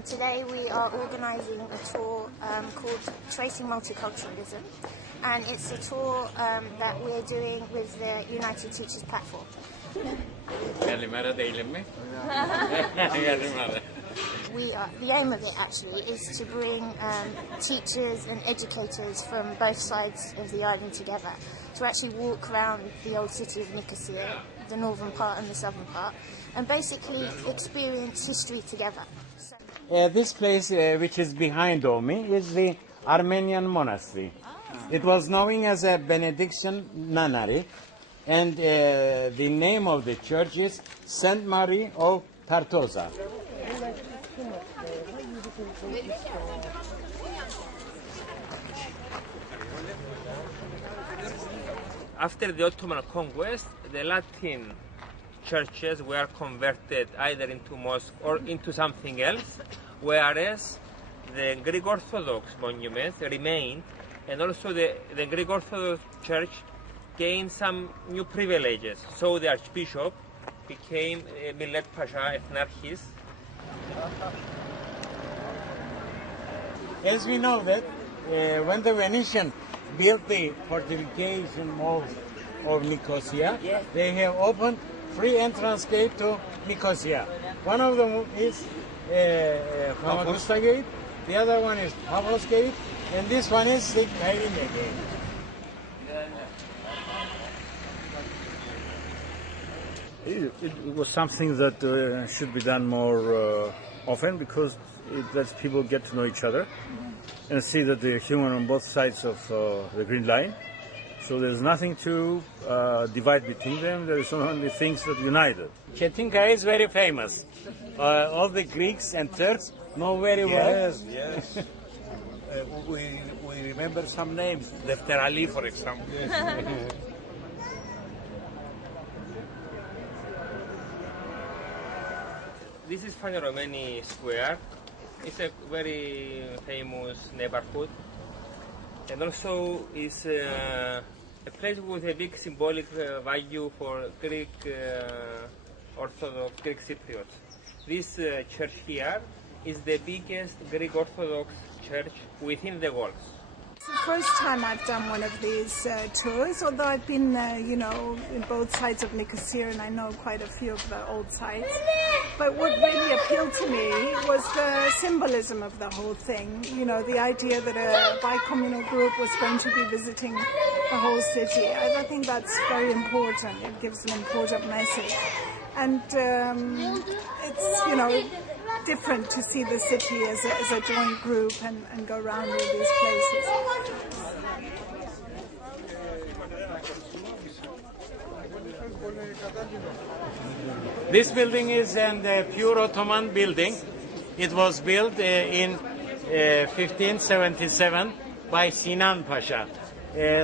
and today we are organising a tour called Tracing Multiculturalism, and it's a tour that we're doing with the United Teachers Platform. The aim of it actually is to bring teachers and educators from both sides of the island together to actually walk around the old city of Nicosia, the northern part and the southern part, and basically experience history together. This place which is behind of me is the Armenian monastery. It was known as a Benediction nunnery, and the name of the church is Saint Mary of Tartosa. After the Ottoman conquest, the Latin churches were converted either into mosque or into something else, whereas the Greek Orthodox monuments remained, and also the Greek Orthodox Church gained some new privileges. So the Archbishop became Millet Pasha Ethnarchis. As we know that when the Venetians built the fortification walls of Nicosia, they have opened free entrance gate to Nicosia. One of them is Famagusta Gate, the other one is Paphos Gate, and this one is the Kyrene Gate. It was something that should be done more often, because it lets people get to know each other and see that they're human on both sides of the Green Line. So there's nothing to divide between them. There is only things that unite them. Chetinka is very famous. All the Greeks and Turks know very well. Yes. We remember some names. Lefter Ali, for example. This is Fani Romani Square. It's a very famous neighborhood, and also is a place with a big symbolic value for Greek Orthodox Greek Cypriots. This church here is the biggest Greek Orthodox church within the walls. It's the first time I've done one of these tours, although I've been, in both sides of Nicosia, and I know quite a few of the old sites. But what really appealed to me was the symbolism of the whole thing. You know, the idea that a bi-communal group was going to be visiting the whole city. I think that's very important. It gives an important message. And it's, different to see the city as a joint group and go around all these places. This building is a pure Ottoman building. It was built in 1577 by Sinan Pasha.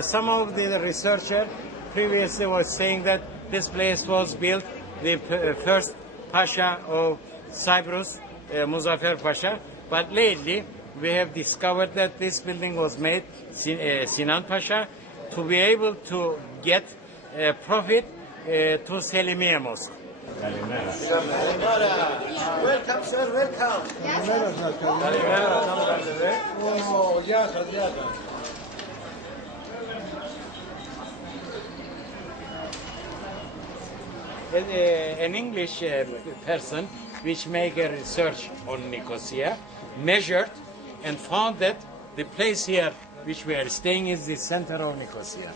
Some of the researchers previously was saying that this place was built the first Pasha of Cyprus, Muzaffer Pasha, but lately we have discovered that this building was made Sinan Pasha to be able to get profit to Selimiye Mosque. Welcome, sir, welcome. An English person which make a research on Nicosia measured and found that the place here which we are staying is the center of Nicosia.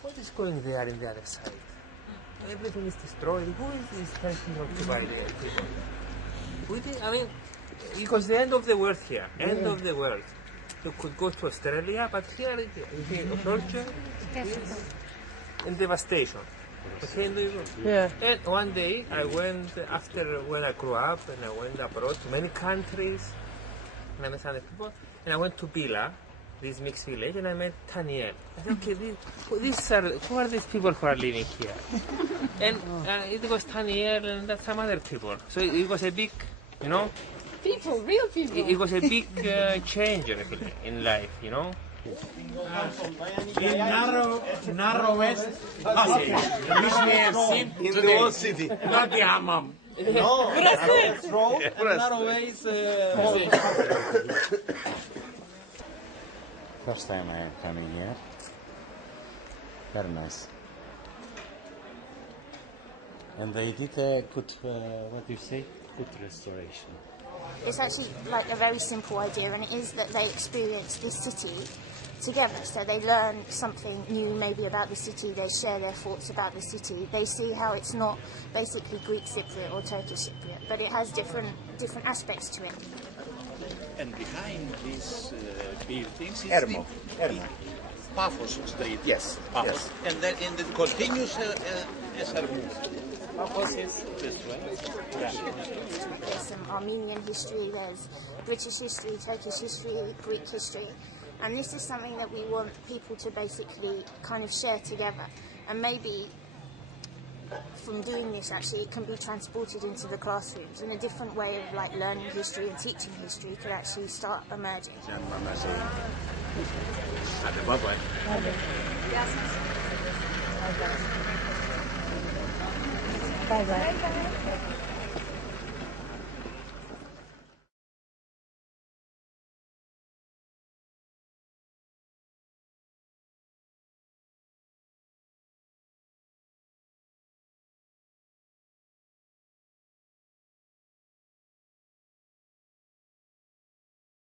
What is going there in the other side? Everything is destroyed. Who is this person occupied here? Because the end of the world here, end of the world. You could go to Australia, but here the torture and devastation. Okay, and one day I went, when I grew up, and I went abroad to many countries, and I met other people, and I went to Bila, this mixed village, and I met Taniel. I said, okay, who are these people who are living here? And it was Taniel and some other people. So it was a big, People, real people. It was a big change in life, In narrowest passage, which we have seen In the old city. not the hammam. First time I am coming here. Very nice. And they did a good, what do you say? Good restoration. It's actually like a very simple idea, and it is that they experience this city together. So they learn something new maybe about the city, they share their thoughts about the city, they see how it's not basically Greek Cypriot or Turkish Cypriot, but it has different aspects to it. And behind these buildings is Ermo. the Paphos Street. Yes, Paphos. yes. And then in the continuous Esarmou. Paphos is this way. There's some Armenian history, there's British history, Turkish history, Greek history, and this is something that we want people to basically kind of share together, and maybe from doing this actually it can be transported into the classrooms, and a different way of like learning history and teaching history could actually start emerging. Bye bye.